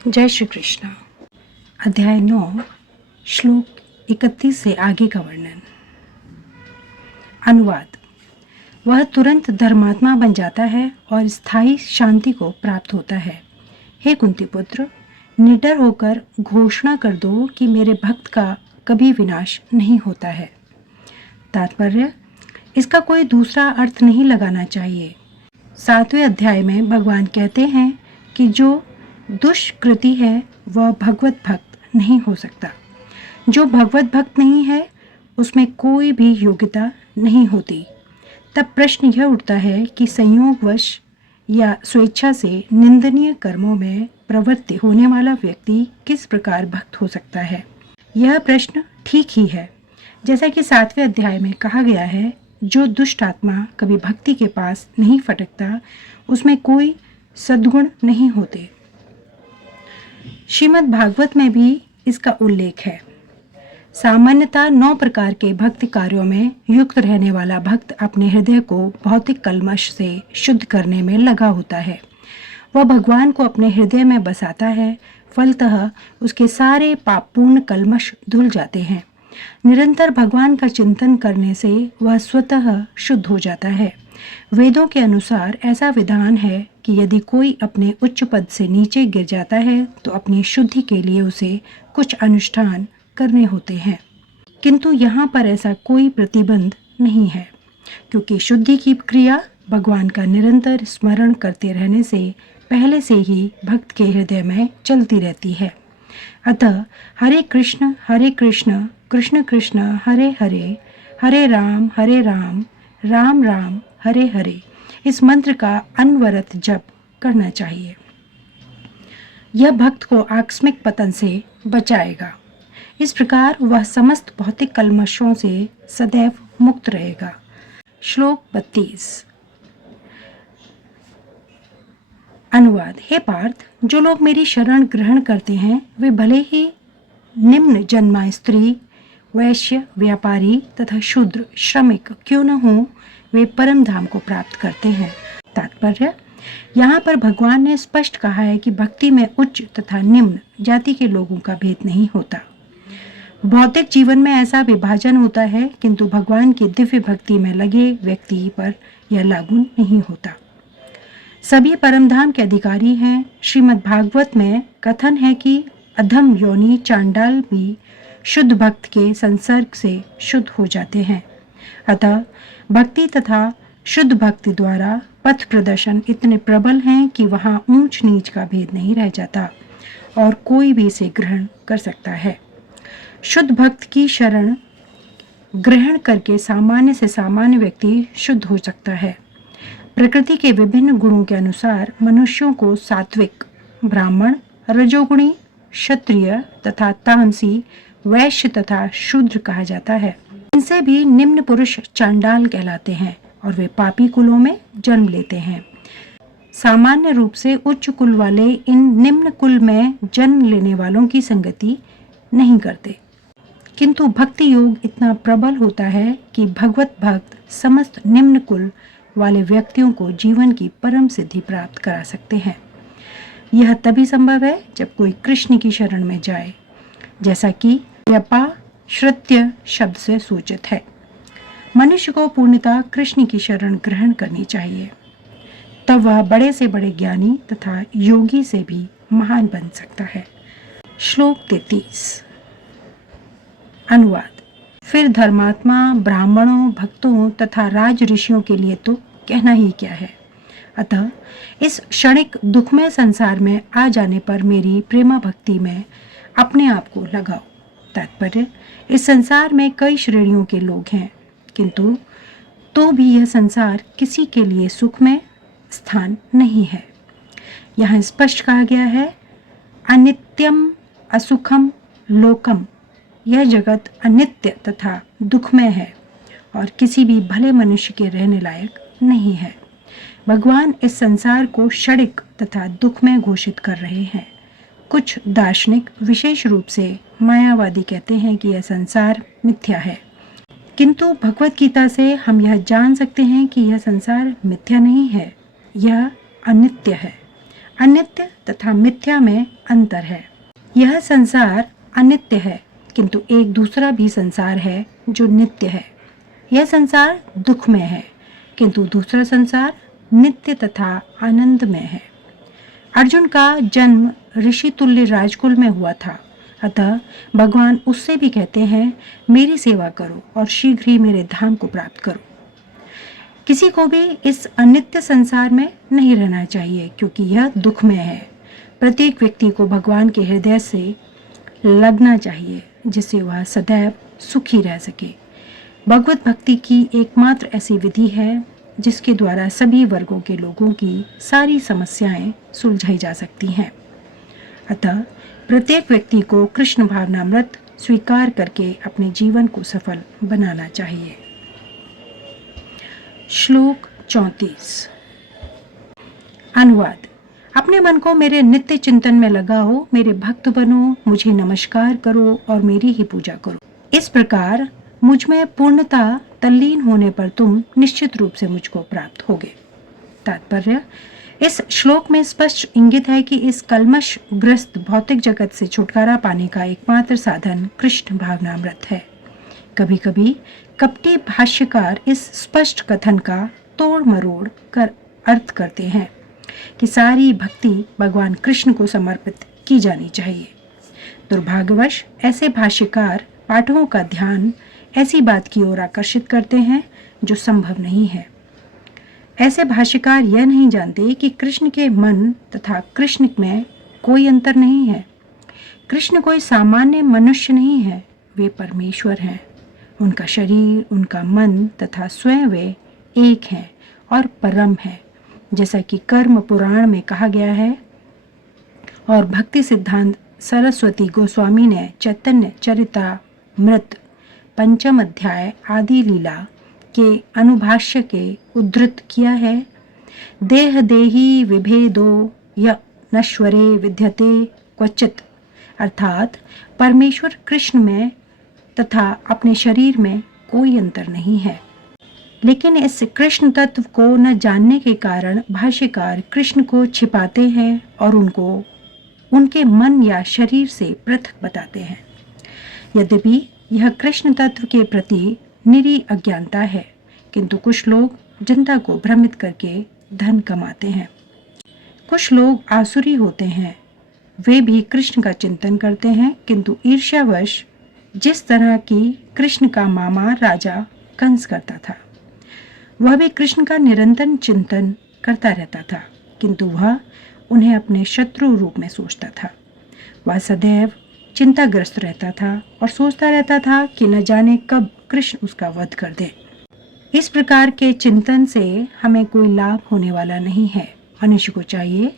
जय श्री कृष्ण। अध्याय 9 श्लोक 31 से आगे का वर्णन। अनुवाद। वह तुरंत धर्मात्मा बन जाता है और स्थायी शांति को प्राप्त होता है। हे कुंती पुत्र, निडर होकर घोषणा कर दो कि मेरे भक्त का कभी विनाश नहीं होता है। तात्पर्य, इसका कोई दूसरा अर्थ नहीं लगाना चाहिए। 7वें अध्याय में भगवान कहते हैं कि जो दुष्कृति है वह भगवत भक्त नहीं हो सकता। जो भगवत भक्त नहीं है उसमें कोई भी योग्यता नहीं होती। तब प्रश्न यह उठता है कि संयोगवश या स्वेच्छा से निंदनीय कर्मों में प्रवृत्ति होने वाला व्यक्ति किस प्रकार भक्त हो सकता है। यह प्रश्न ठीक ही है। जैसा कि 7वें अध्याय में कहा गया है, जो दुष्ट आत्मा कभी भक्ति के पास नहीं फटकता उसमें कोई सद्गुण नहीं होते। श्रीमद् भागवत में भी इसका उल्लेख है। सामान्यतः 9 प्रकार के भक्ति कार्यों में युक्त रहने वाला भक्त अपने हृदय को भौतिक कल्मश से शुद्ध करने में लगा होता है। वह भगवान को अपने हृदय में बसाता है। फलतः उसके सारे पापपूर्ण कल्मश धुल जाते हैं। निरंतर भगवान का चिंतन करने से वह स्वतः शुद्ध हो जाता है। वेदों के अनुसार ऐसा विधान है कि यदि कोई अपने उच्च पद से नीचे गिर जाता है तो अपनी शुद्धि के लिए उसे कुछ अनुष्ठान करने होते हैं, किंतु यहाँ पर ऐसा कोई प्रतिबंध नहीं है, क्योंकि शुद्धि की क्रिया भगवान का निरंतर स्मरण करते रहने से पहले से ही भक्त के हृदय में चलती रहती है। अतः हरे कृष्ण कृष्ण कृष्ण हरे हरे, हरे राम राम राम हरे हरे इस मंत्र का अनवरत जप करना चाहिए। यह भक्त को आकस्मिक पतन से बचाएगा। इस प्रकार वह समस्त भौतिक कल्मशों से सदैव मुक्त रहेगा। श्लोक 32। अनुवाद। हे पार्थ, जो लोग मेरी शरण ग्रहण करते हैं वे भले ही निम्न जन्मा स्त्री, वैश्य, व्यापारी तथा शूद्र, श्रमिक क्यों न हो, वे परम धाम को प्राप्त करते हैं। तात्पर्य, यहाँ पर भगवान ने स्पष्ट कहा है कि भक्ति में उच्च तथा निम्न जाति के लोगों का भेद नहीं होता। भौतिक जीवन में ऐसा विभाजन होता है, किंतु भगवान की दिव्य भक्ति में लगे व्यक्ति पर यह लागू नहीं होता। सभी परमधाम के अधिकारी हैं। श्रीमद् भागवत में कथन है कि अधम योनि चांडाल भी शुद्ध भक्त के संसर्ग से शुद्ध हो जाते हैं। अतः भक्ति तथा शुद्ध भक्ति द्वारा पथ प्रदर्शन इतने प्रबल हैं कि वहां ऊंच नीच का भेद नहीं रह जाता और कोई भी इसे ग्रहण कर सकता है। शुद्ध भक्त की शरण ग्रहण करके सामान्य से सामान्य व्यक्ति शुद्ध हो सकता है। प्रकृति के विभिन्न गुणों के अनुसार मनुष्यों को सात्विक, ब्राह्मण, रजोगुणी, क्षत्रिय तथा तामसी, वैश्य तथा शूद्र कहा जाता है। इनसे भी निम्न पुरुष चांडाल कहलाते हैं और वे पापी कुलों में जन्म लेते हैं। सामान्य रूप से उच्च कुल वाले इन निम्न कुल में जन्म लेने वालों की संगति नहीं करते, किंतु भक्ति योग इतना प्रबल होता है कि भगवत भक्त समस्त निम्न कुल वाले व्यक्तियों को जीवन की परम सिद्धि प्राप्त करा सकते हैं। यह तभी संभव है जब कोई कृष्ण की शरण में जाए, जैसा कि व्यपा श्रुत्य शब्द से सूचित है। मनुष्य को पूर्णतः कृष्ण की शरण ग्रहण करनी चाहिए, तब वह बड़े से बड़े ज्ञानी तथा योगी से भी महान बन सकता है। श्लोक 33। अनुवाद। फिर धर्मात्मा, ब्राह्मणों, भक्तों तथा राज ऋषियों के लिए तो कहना ही क्या है। अतः इस क्षणिक दुखमय संसार में आ जाने पर मेरी प्रेमा भक्ति में अपने आप को लगाओ। तात्पर्य, इस संसार में कई श्रेणियों के लोग हैं, किंतु तो भी यह संसार किसी के लिए सुख में स्थान नहीं है। यहाँ स्पष्ट कहा गया है, अनित्यम असुखम लोकम, यह जगत अनित्य तथा दुखमय है और किसी भी भले मनुष्य के रहने लायक नहीं है। भगवान इस संसार को क्षणिक तथा दुखमय घोषित कर रहे हैं। कुछ दार्शनिक, विशेष रूप से मायावादी, कहते हैं कि यह संसार मिथ्या है, किंतु भगवत गीता से हम यह जान सकते हैं कि यह संसार मिथ्या नहीं है, यह अनित्य है। अनित्य तथा मिथ्या में अंतर है। यह संसार अनित्य है, किंतु एक दूसरा भी संसार है जो नित्य है। यह संसार दुखमय है, किंतु दूसरा संसार नित्य तथा आनंदमय है। अर्जुन का जन्म ऋषि तुल्य राजकुल में हुआ था, अतः भगवान उससे भी कहते हैं, मेरी सेवा करो और शीघ्र ही मेरे धाम को प्राप्त करो। किसी को भी इस अनित्य संसार में नहीं रहना चाहिए, क्योंकि यह दुखमय है। प्रत्येक व्यक्ति को भगवान के हृदय से लगना चाहिए, जिससे वह सदैव सुखी रह सके। भगवत भक्ति की एकमात्र ऐसी विधि है जिसके द्वारा सभी वर्गों के लोगों की सारी समस्याएं सुलझाई जा सकती हैं। अतः प्रत्येक व्यक्ति को कृष्ण भावनामृत स्वीकार करके अपने जीवन को सफल बनाना चाहिए। श्लोक 34। अनुवाद। अपने मन को मेरे नित्य चिंतन में लगाओ, मेरे भक्त बनो, मुझे नमस्कार करो और मेरी ही पूजा करो। इस प्रकार मुझ में पूर्णता तल्लीन होने पर तुम निश्चित रूप से मुझको प्राप्त होगे। तात्पर्य। इस श्लोक में स्पष्ट इंगित है कि इस कल्मश ग्रस्त भौतिक जगत से छुटकारा पाने का एकमात्र साधन कृष्ण भावनामृत है। कभी कभी कपटी भाष्यकार इस स्पष्ट कथन का तोड़ मरोड़ कर अर्थ करते हैं कि सारी भक्ति भगवान कृष्ण को समर्पित की जानी चाहिए। दुर्भाग्यवश ऐसे भाष्यकार पाठकों का ध्यान ऐसी बात की ओर आकर्षित करते हैं जो संभव नहीं है। ऐसे भाष्यकार यह नहीं जानते कि कृष्ण के मन तथा कृष्ण में कोई अंतर नहीं है। कृष्ण कोई सामान्य मनुष्य नहीं है, वे परमेश्वर हैं। उनका शरीर, उनका मन तथा स्वयं वे एक हैं और परम हैं, जैसा कि कर्म पुराण में कहा गया है और भक्ति सिद्धांत सरस्वती गोस्वामी ने चैतन्य चरितामृत 5 अध्याय आदि लीला के अनुभाष्य के उद्धृत किया है। देह देही विभेदो य नश्वरे विद्यते क्वचित, अर्थात परमेश्वर कृष्ण में तथा अपने शरीर में कोई अंतर नहीं है। लेकिन इस कृष्ण तत्व को न जानने के कारण भाष्यकार कृष्ण को छिपाते हैं और उनको उनके मन या शरीर से पृथक बताते हैं। यद्यपि यह कृष्ण तत्व के प्रति निरी अज्ञानता है, किंतु कुछ लोग जनता को भ्रमित करके धन कमाते हैं। कुछ लोग आसुरी होते हैं, वे भी कृष्ण का चिंतन करते हैं, किंतु ईर्ष्यावश जिस तरह की कृष्ण का मामा राजा कंस करता था, वह भी कृष्ण का निरंतर चिंतन करता रहता था, किंतु वह उन्हें अपने शत्रु रूप में सोचता था। वह सदैव चिंताग्रस्त रहता था और सोचता रहता था कि न जाने कब कृष्ण उसका वध कर दे। इस प्रकार के चिंतन से हमें कोई लाभ होने वाला नहीं है। मनुष्य को चाहिए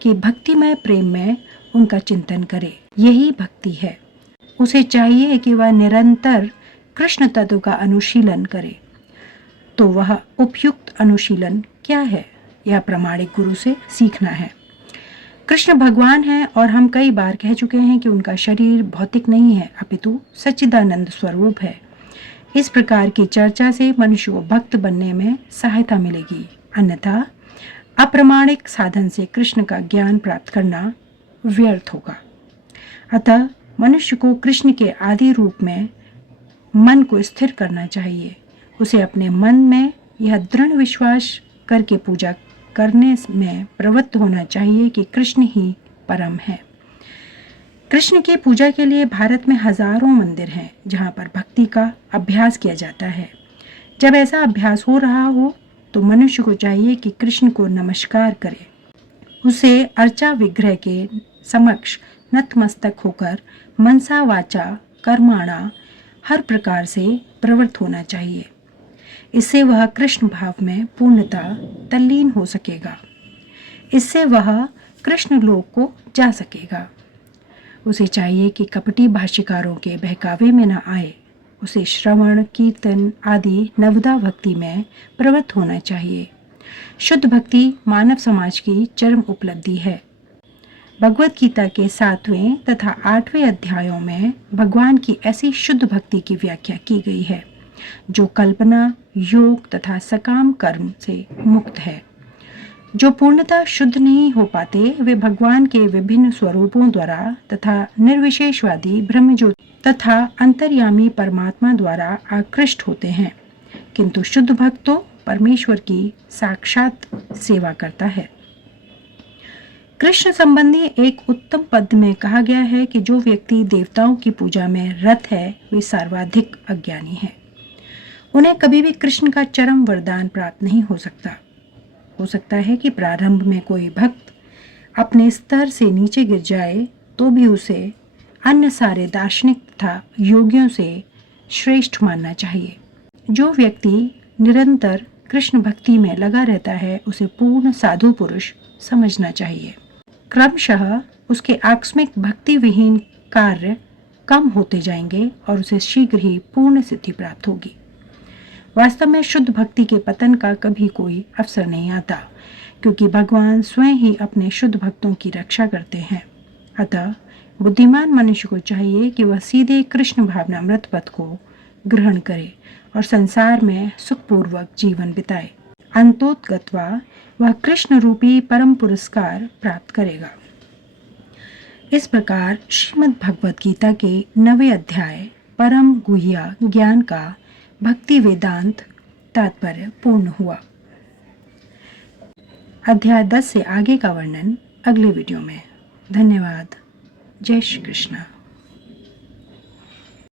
कि भक्तिमय प्रेम में उनका चिंतन करे, यही भक्ति है। उसे चाहिए कि वह निरंतर कृष्ण तत्व का अनुशीलन करे। तो वह उपयुक्त अनुशीलन क्या है? यह प्रामाणिक गुरु से सीखना है। कृष्ण भगवान हैं और हम कई बार कह चुके हैं कि उनका शरीर भौतिक नहीं है, अपितु सच्चिदानंद स्वरूप है। इस प्रकार की चर्चा से मनुष्य को भक्त बनने में सहायता मिलेगी, अन्यथा अप्रामाणिक साधन से कृष्ण का ज्ञान प्राप्त करना व्यर्थ होगा। अतः मनुष्य को कृष्ण के आदि रूप में मन को स्थिर करना चाहिए। उसे अपने मन में यह दृढ़ विश्वास करके पूजा करने में प्रवृत्त होना चाहिए कि कृष्ण ही परम है। कृष्ण की पूजा के लिए भारत में हजारों मंदिर हैं जहाँ पर भक्ति का अभ्यास किया जाता है। जब ऐसा अभ्यास हो रहा हो तो मनुष्य को चाहिए कि कृष्ण को नमस्कार करे, उसे अर्चा विग्रह के समक्ष नतमस्तक होकर मनसा वाचा कर्माणा हर प्रकार से प्रवृत्त होना चाहिए। इससे वह कृष्ण भाव में पूर्णता तल्लीन हो सकेगा। इससे वह कृष्ण लोक को जा सकेगा। उसे चाहिए कि कपटी भाष्यकारों के बहकावे में न आए। उसे श्रवण, कीर्तन आदि नवदा भक्ति में प्रवृत्त होना चाहिए। शुद्ध भक्ति मानव समाज की चरम उपलब्धि है। भगवत गीता के 7वें तथा 8वें अध्यायों में भगवान की ऐसी शुद्ध भक्ति की व्याख्या की गई है जो कल्पना, योग तथा सकाम कर्म से मुक्त है। जो पूर्णतः शुद्ध नहीं हो पाते वे भगवान के विभिन्न स्वरूपों द्वारा तथा निर्विशेषवादी ब्रह्मज्योति तथा अंतर्यामी परमात्मा द्वारा आकृष्ट होते हैं, किंतु शुद्ध भक्त तो परमेश्वर की साक्षात सेवा करता है। कृष्ण संबंधी एक उत्तम पद में कहा गया है कि जो व्यक्ति देवताओं की पूजा में रत है वे सर्वाधिक अज्ञानी है। उन्हें कभी भी कृष्ण का चरम वरदान प्राप्त नहीं हो सकता। हो सकता है कि प्रारंभ में कोई भक्त अपने स्तर से नीचे गिर जाए तो भी उसे अन्य सारे दार्शनिक तथा योगियों से श्रेष्ठ मानना चाहिए। जो व्यक्ति निरंतर कृष्ण भक्ति में लगा रहता है उसे पूर्ण साधु पुरुष समझना चाहिए। क्रमशः उसके आकस्मिक भक्ति विहीन कार्य कम होते जाएंगे और उसे शीघ्र ही पूर्ण सिद्धि प्राप्त होगी। वास्तव में शुद्ध भक्ति के पतन का कभी कोई अवसर नहीं आता, क्योंकि भगवान स्वयं ही अपने शुद्ध भक्तों की रक्षा करते हैं। अतः बुद्धिमान मनुष्य को चाहिए कि वह सीधे कृष्ण भावनामृत पथ को ग्रहण करे और संसार में सुखपूर्वक जीवन बिताए। अंतोतगत्वा वह कृष्ण रूपी परम पुरस्कार प्राप्त करेगा। इस प्रकार श्रीमद् भगवद गीता के 9वें अध्याय परम गुह्य ज्ञान का भक्ति वेदांत तात्पर्य पूर्ण हुआ। अध्याय 10 से आगे का वर्णन अगले वीडियो में। धन्यवाद। जय श्री कृष्ण।